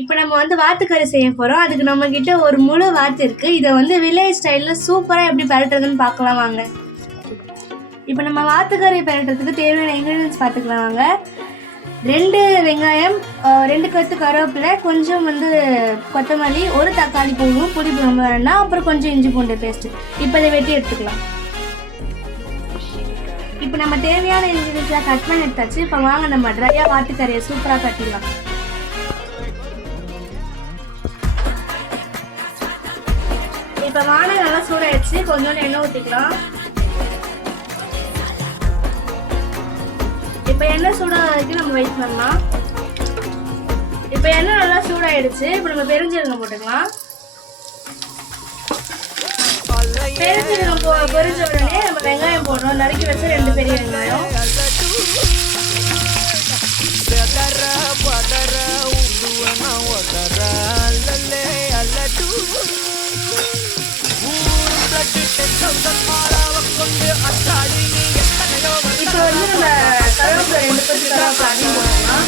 இப்போ நம்ம வந்து வாத்துக்கறி செய்ய போகிறோம். அதுக்கு நம்மக்கிட்ட ஒரு முழு வாத்து இருக்குது. இதை வந்து வில்லேஜ் ஸ்டைலில் சூப்பராக எப்படி பெரட்டுறதுன்னு பார்க்கலாம் வாங்க. இப்போ நம்ம வாத்துக்கறி பெரட்டுறதுக்கு தேவையான இன்க்ரீடியன்ஸ் பார்த்துக்கலாம் வாங்க. 2 வெங்காயம், 2 கத்து கருவேப்பிலை, கொஞ்சம் வந்து கொத்தமல்லி, 1 தக்காளி போதும், புளி ரொம்ப வேணாம், அப்புறம் கொஞ்சம் இஞ்சி பூண்டு பேஸ்ட்டு. இப்போ இதை வெட்டி எடுத்துக்கலாம். இப்போ நம்ம தேவையான இன்க்ரீடியன்ஸ்லாம் கட் பண்ணி எடுத்தாச்சு. இப்போ வாங்க நம்ம ட்ரையாக வாத்துக்கறியை சூப்பராக கட்டிடலாம். இப்போ வானல் நல்லா சூடாயிடுச்சு. கொஞ்சோண்டு எண்ணெய் ஊற்றிக்கலாம். இப்போ எண்ணெய் சூடாக வரைக்கும் நம்ம வெயிட் பண்ணலாம். இப்போ எண்ணெய் நல்லா சூடாயிடுச்சு. இப்போ நம்ம பெருஞ்சீரகம் போட்டுக்கலாம். பெருஞ்சீரகம் பொரிஞ்ச உடனே நம்ம வெங்காயம் போடுறோம். நறுக்கி வச்சு 2 பெரிய வெங்காயம். இப்போ வந்து நம்ம கருவேப்பிலை 2 கொத்து கருவேப்பிலை அதையும் போடலாம்.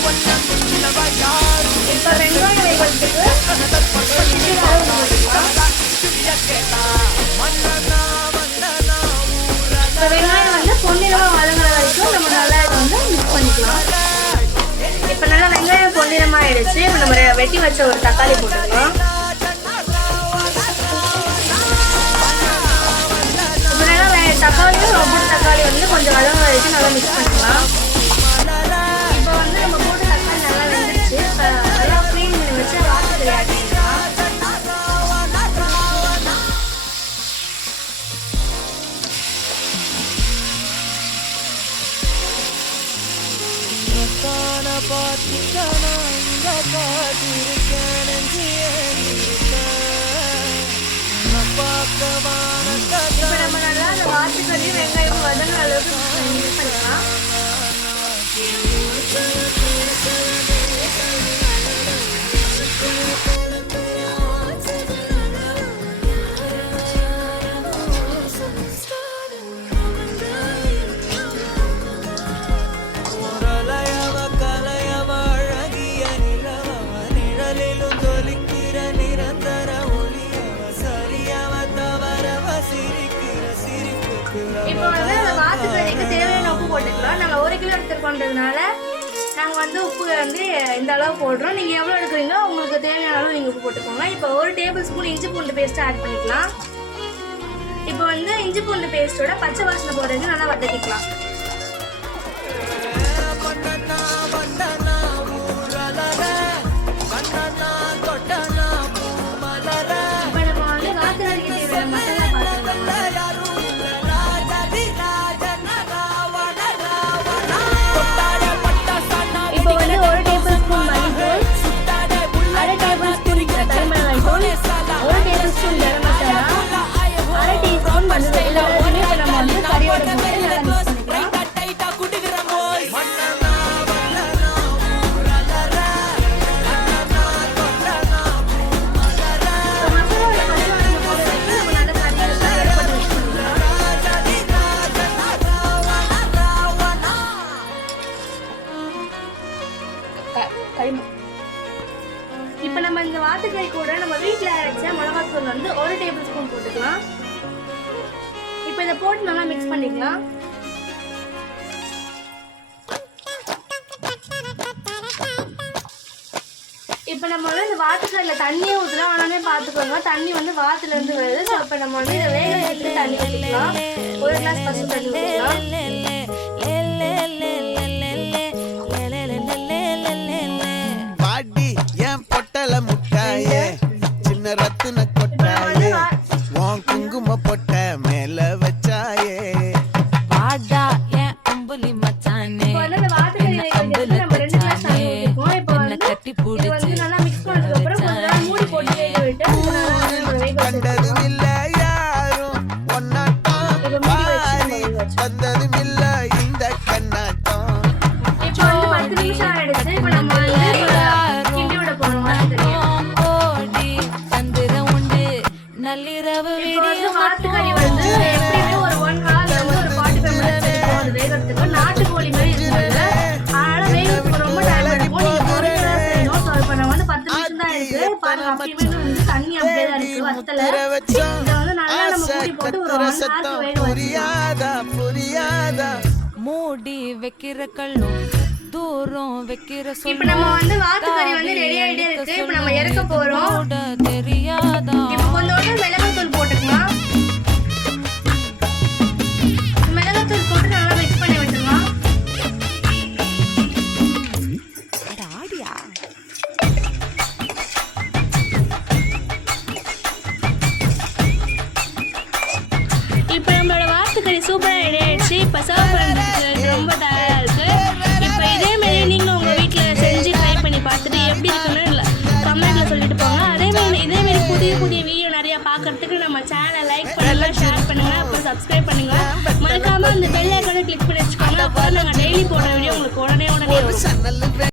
இப்போ வெங்காயம் வேகிறதுக்கு இப்போ வெங்காயம் வந்து பொன்னிறமாக வதங்குற வரைக்கும் நம்ம நல்லா இதை வந்து மிக்ஸ் பண்ணிக்கலாம். இப்போ நல்லா வெங்காயம் பொன்னிறமாக ஆயிடுச்சு. இப்போ நம்ம வெட்டி வச்ச ஒரு தக்காளி போட்டுக்கலாம். தக்காளியும் ரொம்ப தக்காளி வந்து கொஞ்சம் வதங்க வரைக்கும் நல்லா மிக்ஸ் பண்ணிக்கலாம். இப்போ வந்து நம்ம போட்டு தக்காளி நல்லா வெந்துருச்சு. நல்லா க்ளீன் பண்ணி வச்சு வாத்துக்கறி ஆட் பண்ணிக்கலாம். இப்போ நம்ம நல்லா அந்த வாத்துக்கறி வெங்காயம் வதங்குற அளவுக்கு மிக்ஸ் பண்ணிக்கலாம். இப்போ வந்து அந்த வாத்துக்கறிக்கு தேவையான உப்பு போட்டுக்கலாம். நாங்கள் 1 கிலோ எடுத்துருக்கோன்றதுனால நாங்கள் வந்து உப்பு வந்து இந்த அளவு போடுறோம். நீங்கள் எவ்வளோ எடுக்கிறீங்களோ உங்களுக்கு தேவையான அளவு நீங்கள் உப்பு போட்டுக்கோங்க. இப்போ 1 டேபிள் ஸ்பூன் இஞ்சி பூண்டு பேஸ்ட்டு ஆட் பண்ணிக்கலாம். இப்போ வந்து இஞ்சி பூண்டு பேஸ்ட்டோட பச்சை வாசனை போடுறது நல்லா வதக்கிக்கலாம். இப்போ நம்ம வந்து வாத்துக்கறிக்கு தேவையான மசாலா பார்த்துக்கலாம். இப்போ வந்து 1 டேபிள் ஸ்பூன் மல்லித்தூள், 1/2 டேபிள் ஸ்பூன் தனிமிளகாய் தூள், 1 table spoon garam masala, 1/2 teaspoon மஞ்சள் தூள். இப்போ நம்ம வந்து கறியோட போட்டு நல்லா மிக்ஸ் பண்ணிக்கலாம். இப்போ நம்ம இந்த வாத்துக்கறி கூட நம்ம வீட்டில் அரைச்ச மிளகாத்தூள் வந்து 1 டேபிள் ஸ்பூன் போட்டுக்கலாம். இப்போ இதை போட்டு நல்லா மிக்ஸ் பண்ணிக்கலாம். இப்போ நம்ம வந்து இந்த வாத்துக்கறியில் தண்ணியை ஊற்றலாம். ஆனாலே பார்த்துக்கோங்க, தண்ணி வந்து வாத்துலேருந்து வருது. ஸோ இப்போ நம்ம வந்து இதை வேக வச்சுட்டு தண்ணி ஊற்றிக்கலாம். 1 கிளாஸ் பசு தண்ணி ஊற்றிக்கலாம். ரத்தின கொட்டாயே உன் குங்கும பொட்ட மேல வச்சாயே பாடா என் அம்புலி மச்சானே அம்புலி மச்சானே என்ன கட்டி புடிச்சு நல்லா மிக்ஸ் பண்ணதுக்கு அப்புறம் கொஞ்ச நேரம் மூடி போட்டு வேக விட்டு கண்டதும் இல்ல யாரும் ஒன்னாட்டம் வந்ததும் இல்ல பாருங்க அப்படியே வந்து தண்ணி அப்படியே தான் இருக்கு வத்தல. இதை வந்து நல்லா நம்ம மூடி போட்டு ஒரு 1 hour வேக வச்சிடலாம். புரியாதா மூடி வைக்கிற கல்லும் தூரம் வைக்கிற இப்போ நம்ம வந்து வாத்துக்கறி வந்து ரெடி ஆயிட்டே இருக்கு. இப்போ நம்ம இறக்க போறோம். தெரியாதா இப்போ கொஞ்சோண்டு மிளகாத்தூள் போட்டுக்கலாம். மிளகாத்தூள் போட்டு நல்லா மிக்ஸ் பண்ணி விட்டுக்கலாம். ஆடியா இப்போ நம்மளோட வாத்துக்கறி சூப்பராக ரெடி ஆயிடுச்சு. இப்போ சர்வ் பண்ணுறதுக்கு ரொம்ப தயாராக இருக்கு. இப்போ இதே மாதிரி நீங்களும் உங்கள் வீட்டில் செஞ்சு ட்ரை பண்ணி பார்த்துட்டு எப்படி இருக்குன்னு கமெண்ட்டில் சொல்லிட்டு போங்க. இதேமாரி புதிய புதிய வீடியோ நிறையா பார்க்கறதுக்கு நம்ம சேனலை லைக் பண்ணுங்க, ஷேர் பண்ணுங்க, அப்புறம் சப்ஸ்கிரைப் பண்ணுங்க. மறக்காமல் அந்த பெல் ஐக்கானை கிளிக் பண்ணி வச்சுக்கோங்க. அப்போ நாங்கள் டெய்லி போடுற வீடியோ உங்களுக்கு உடனே வரும்.